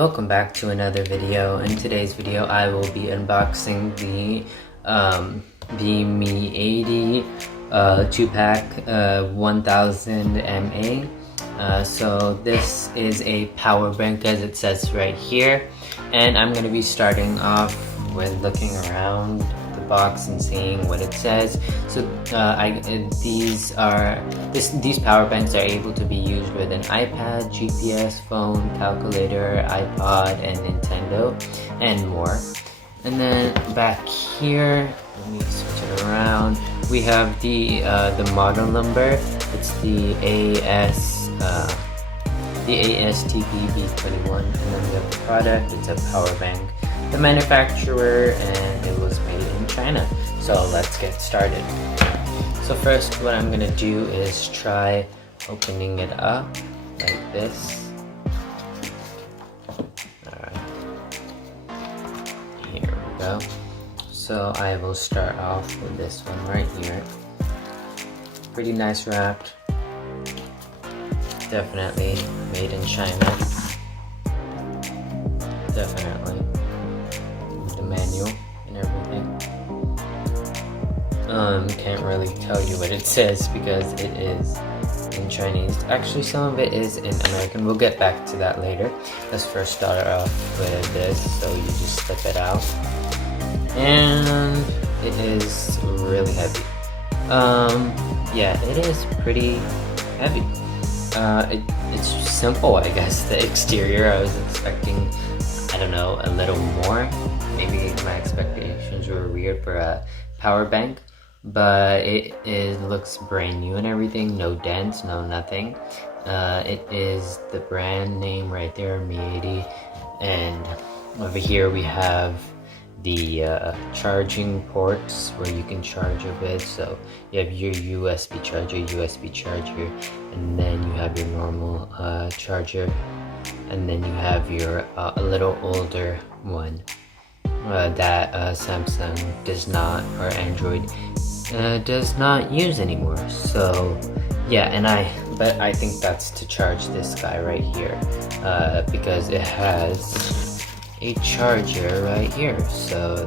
welcome back to another video. In today's video I will be unboxing the Mi 80 2-pack 1000 mAh. So this is a power bank as it says right here, and I'm going to be starting off with looking around the box and seeing what it says. So these power banks are able to be used with an iPad, GPS, phone, calculator, iPod, and Nintendo, and more. And then back here, let me switch it around. We have the model number. It's the ASTP-B21, and then we have the product. It's a power bank, the manufacturer, and it was made in China. So let's get started. So first, what I'm gonna do is try opening it up like this. Alright, here we go. So I will start off with this one right here. Pretty nice wrapped. Definitely made in China. Definitely. The manual and everything. Can't really tell you what it says because it is in Chinese. Actually, some of it is in American. We'll get back to that later. Let's first start off with this. So you just slip it out. And it is really heavy. Yeah, it is pretty heavy. It's simple, I guess. The exterior, I was expecting, I don't know, a little more. Maybe my expectations were weird for a power bank, but it looks brand new and everything. No dents, no nothing. It is the brand name right there, Mi 80, and over here we have the charging ports where you can charge it with. So you have your USB charger, and then you have your normal charger, and then you have your a little older one that Samsung does not, or Android does not use anymore. So yeah, but I think that's to charge this guy right here, because it has a charger right here. So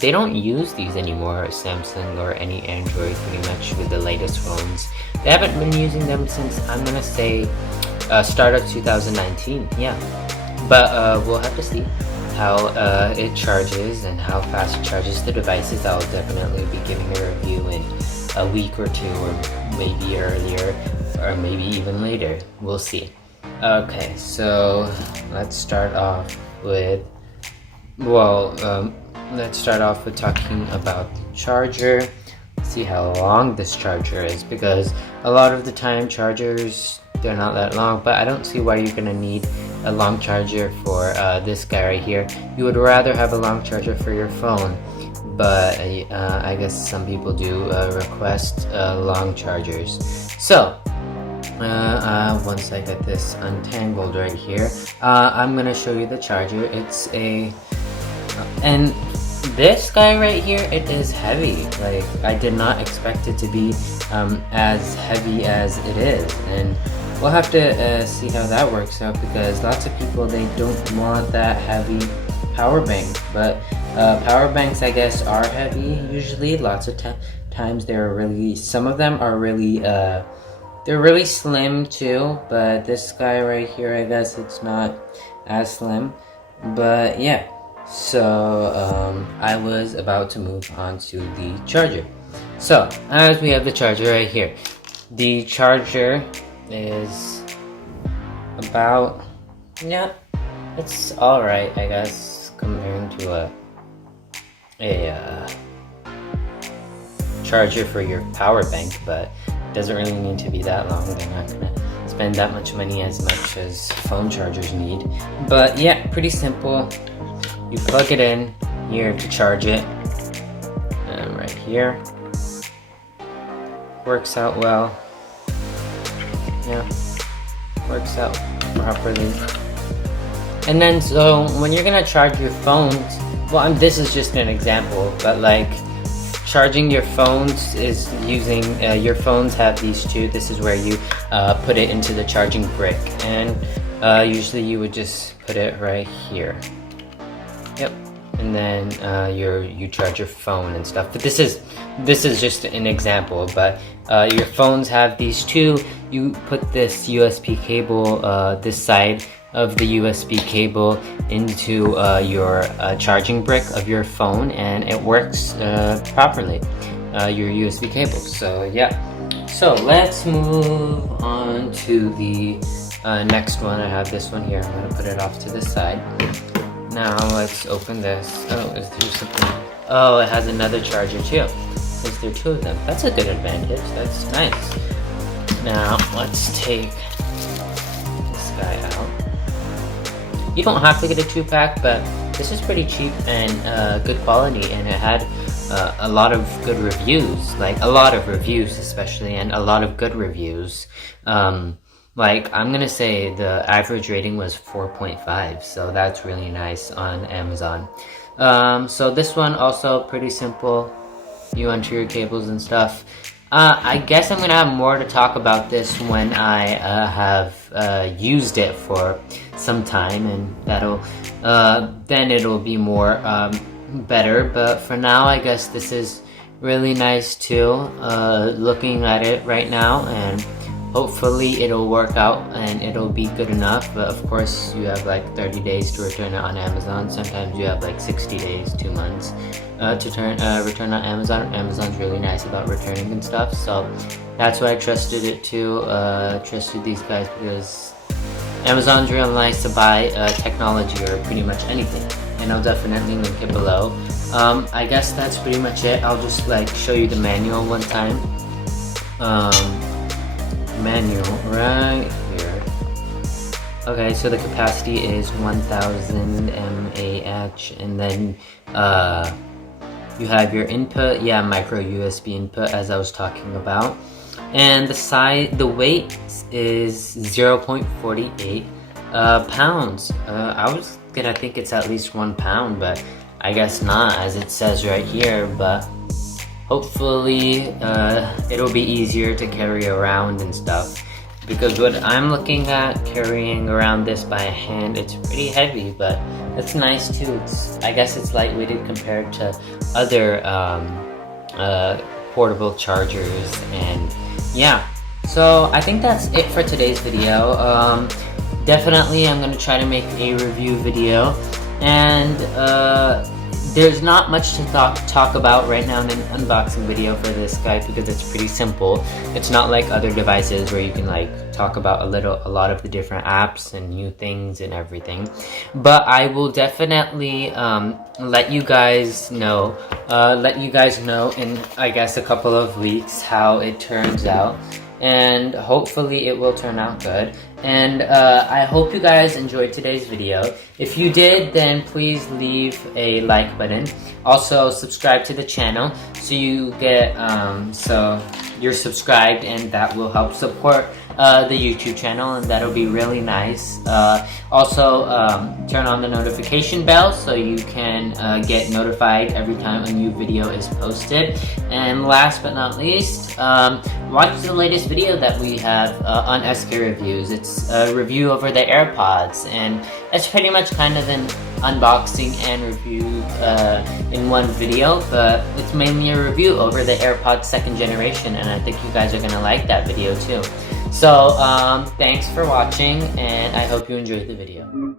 they don't use these anymore, Samsung or any Android, pretty much with the latest phones. They haven't been using them since, I'm gonna say, start of 2019. Yeah, but we'll have to see how it charges and how fast it charges the devices. I'll definitely be giving a review in a week or two, or maybe earlier, or maybe even later. We'll see. Okay, so let's start off with, let's start off with talking about the charger. See how long this charger is, because a lot of the time chargers, they're not that long, but I don't see why you're gonna need a long charger for this guy right here. You would rather have a long charger for your phone, but I guess some people do request long chargers. So once I get this untangled right here, I'm gonna show you the charger. It's and this guy right here, it is heavy. Like, I did not expect it to be as heavy as it is, and we'll have to see how that works out, because lots of people, they don't want that heavy power bank. But power banks, I guess, are heavy usually. Lots of times they're really, some of them are really they're really slim too, but this guy right here, I guess it's not as slim. But yeah, so I was about to move on to the charger. So as we have the charger right here, the charger is about, yeah, it's alright, I guess, comparing to a charger for your power bank, but doesn't really need to be that long. They're not gonna spend that much money as much as phone chargers need. But yeah, pretty simple. You plug it in here to charge it, and right here, works out well. Yeah, works out properly. And then, so when you're gonna charge your phones, well, this is just an example, but like, charging your phones is using, your phones have these two. This is where you put it into the charging brick, and Usually you would just put it right here. Yep. And then you charge your phone and stuff. But this is just an example. But your phones have these two. You put this USB cable, this side of the USB cable, into your charging brick of your phone, and it works properly. Your USB cable. So yeah. So let's move on to the next one. I have this one here. I'm gonna put it off to the side. Now let's open this. Oh, is there something? Oh, it has another charger too. Is there two of them? That's a good advantage. That's nice. Now let's take this guy out. You don't have to get a 2-pack, but this is pretty cheap and good quality, and it had a lot of good reviews, like a lot of reviews especially, and a lot of good reviews. Like, I'm gonna say the average rating was 4.5, so that's really nice on Amazon. So this one also pretty simple. You enter your cables and stuff. I guess I'm gonna have more to talk about this when I have used it for some time, and that'll then it'll be more better. But for now, I guess this is really nice too. Looking at it right now, and hopefully it'll work out and it'll be good enough. But of course, you have like 30 days to return it on Amazon. Sometimes you have like 60 days, 2 months to return on Amazon. Amazon's really nice about returning and stuff, so that's why I trusted it too. Trusted these guys because Amazon's real nice to buy technology or pretty much anything, and I'll definitely link it below. I guess that's pretty much it. I'll just like show you the manual one time. Manual right here. Okay, so the capacity is 1000 mAh, and then you have your input, micro USB input, as I was talking about, and the weight is 0.48 pounds. I was gonna think it's at least 1 pound, but I guess not, as it says right here. But hopefully it'll be easier to carry around and stuff, because what I'm looking at carrying around this by hand, it's pretty heavy, but it's nice too. I guess it's lightweighted compared to other portable chargers, and yeah. So I think that's it for today's video. Definitely I'm gonna try to make a review video, and there's not much to talk about right now in an unboxing video for this guy, because it's pretty simple. It's not like other devices where you can like talk about a lot of the different apps and new things and everything. But I will definitely let you guys know in, I guess, a couple of weeks how it turns out, and hopefully it will turn out good. And I hope you guys enjoyed today's video. If you did, then please leave a like button. Also, subscribe to the channel so you get so you're subscribed, and that will help support the YouTube channel, and that'll be really nice. Also, turn on the notification bell so you can get notified every time a new video is posted. And last but not least, watch the latest video that we have on SK Reviews. It's a review over the AirPods, and it's pretty much kind of an unboxing and review in one video, but it's mainly a review over the AirPods 2nd generation, and I think you guys are gonna like that video too. So thanks for watching, and I hope you enjoyed the video.